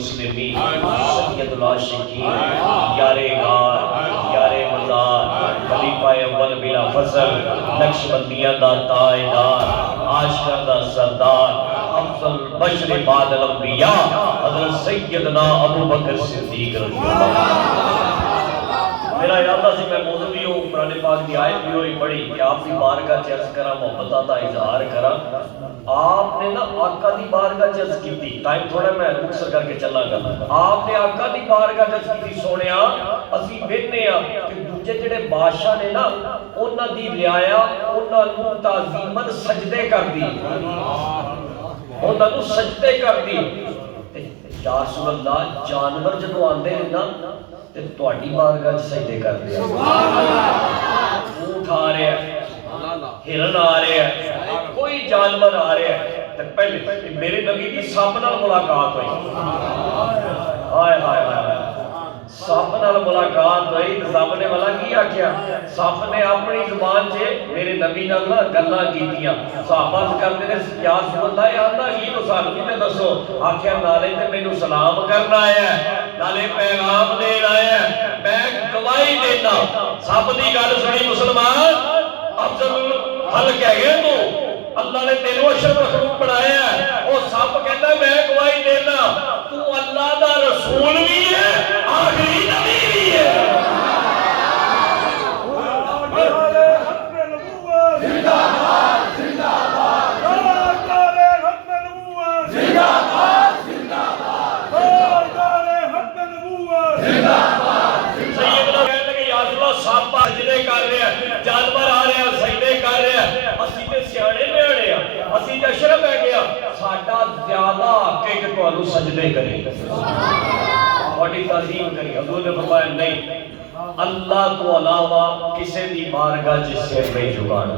المسلمین سید العاشقین یار غار یار مزار خلیفہ اول بلا فضل نقشبندیاں دا تاجدار عاشقاں دا سردار افضل بشر بعد الانبیاء حضرت سیدنا ابو بکر صدیق رضی اللہ عنہ۔ میرا ارادہ سی میں موضوعی ہوں قرآن پاک دی آیت بھی ہوئی پڑھی کہ آپ کی بارگاہ چرز کرا محبتہ دا اظہار کرا۔ آپ نے نا آقا دی بارگاہ چرز کی تھی، ٹائم تھوڑا میں مختصر کر کے چلا گا۔ آپ نے آقا دی بارگاہ چرز کی تھی سونیا اسی بیٹھنے ہیں کہ دوجے جڑے بادشاہ نے نا انہاں دی رعایا انہاں نو تعظیماً سجدے کر دی، انہاں نو سجدے کر دی۔ یا رسول اللہ جانور جدو آندے ہیں نا تے تواڈی بارگاہ سجدے کر دیا، اونٹ آ رہے ہیں، ہرن آ رہے ہیں، کوئی جانور آ رہے ہیں تے پہلے میرے نبی دی سپ نال ملاقات ہوئی، ہائے ہائے ہائے سپ نال ملاقات ہوئی تے سپ نے والا کی آکھیا؟ سپ نے اپنی زبان چ میرے نبی نال گلاں کیتیاں، صحابہ کردے نے یا رسول اللہ آندا کی تو سانوں تے دسو، آکھیا نالے تے مینوں سلام کرنا آیا ہے نالے پیغام دین آیا ہے، میں گواہی دینا۔ سب دی گل سنی مسلمان، افضل خلق ہے تو اللہ نے تینوں اشرف مخلوق بنایا ہے، وہ سب کہتا ہے میں گواہی دینا تو اللہ دا رسول بھی ہے آخری نبی بھی ہے۔ جانور آ رہے ہیں سجدے کر رہے ہیں، اسی تے سیانے بیانے ہیں، اسی تے اشرف ہے گیا، ساڈا زیادہ حق ہے کہ تانوں سجدے کریں، تہاڈی تعظیم کریں۔ حضور نے فرمایا نہیں، اللہ تو علاوہ کسی دی بارگاہ 'چ سر نہیں جھکانا۔